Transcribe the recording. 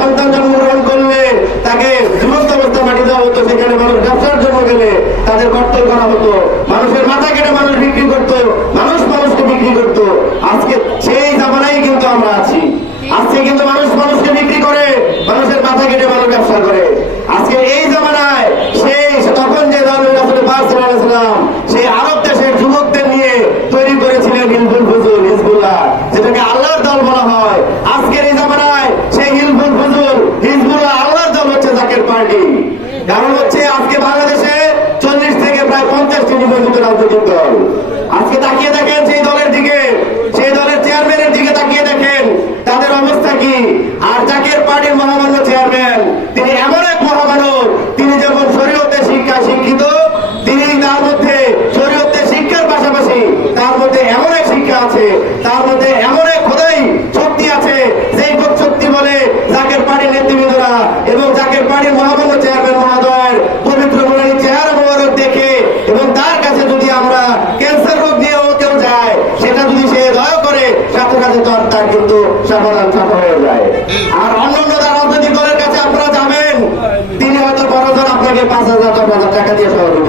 সন্তান জন্মগ্রহণ করলে তাকে জীবন্ত অবস্থা মাটি দেওয়া হতো, সেখানে মানুষ ব্যবসার জন্য গেলে তাদের কর্তন করা হতো, মানুষের মাথা কেটে মানুষ বিক্রি করতো, মানুষ মানুষকে বিক্রি করতো। আজকে সেই জামানায় কিন্তু আমরা আছি। আজকে কিন্তু মানুষ মানুষকে বিক্রি করে, মানুষের মাথা কেটে মানুষ ব্যবসা করে। আজকে এই জামানায় সেই তখন যে দল রাসূল পাক সাল্লাল্লাহু আলাইহি ওয়াসাল্লাম সেই আরব দেশের যুবকদের নিয়ে তৈরি করেছিলেন হিলফুল ফুজুল, হিজবুল্লাহ, যেটাকে আল্লাহর দল বলা হয়। আজকের এই জামানায় সেই হিলফুল ফুজুল, হিজবুল্লাহ আল্লাহর দল হচ্ছে জাকের পার্টি। কারণ হচ্ছে আজকে বাংলাদেশে 40 থেকে প্রায় 50টি নিবন্ধিত রাজনৈতিক দল। আজকে তাকিয়ে দেখেন সেই দলের দিকে, সেই দলের চেয়ারম্যানের দিকে তাকিয়ে দেখেন তাদের অবস্থা কি। আর জাকের পার্টির মহামান্য চেয়ারম্যান তিনি এমন এক মহামানব, তিনি যেমন শরীয়তে শিক্ষায় শিক্ষিত, তিনি তার মধ্যে শরীয়তে শিক্ষার পাশাপাশি তার মধ্যে এমন এক শিক্ষা আছে, তার মধ্যে এমন এক খোদাই শক্তি আছে, যেই শক্তি বলে জাকের পার্টির নেতৃবৃন্দরা এবং জাকের পার্টির মহামান্য চেয়ারম্যান মহোদয়ের পবিত্র মুরারি চেহারা মোবারক দেখে এবং তার কাছে যদি আমরা ক্যান্সার রোগ নিয়েও কেউ যায়, সেটা যদি সে দয়া করে সাথে সাথে তার কিন্তু সমাধান সাফা হয়ে যায়। আর অন্যান্য রাজনৈতিক দলের কাছে আপনারা যাবেন, তিনি হয়তো বড় আপনাকে 5,000 10,000 টাকা দিয়ে সহযোগিতা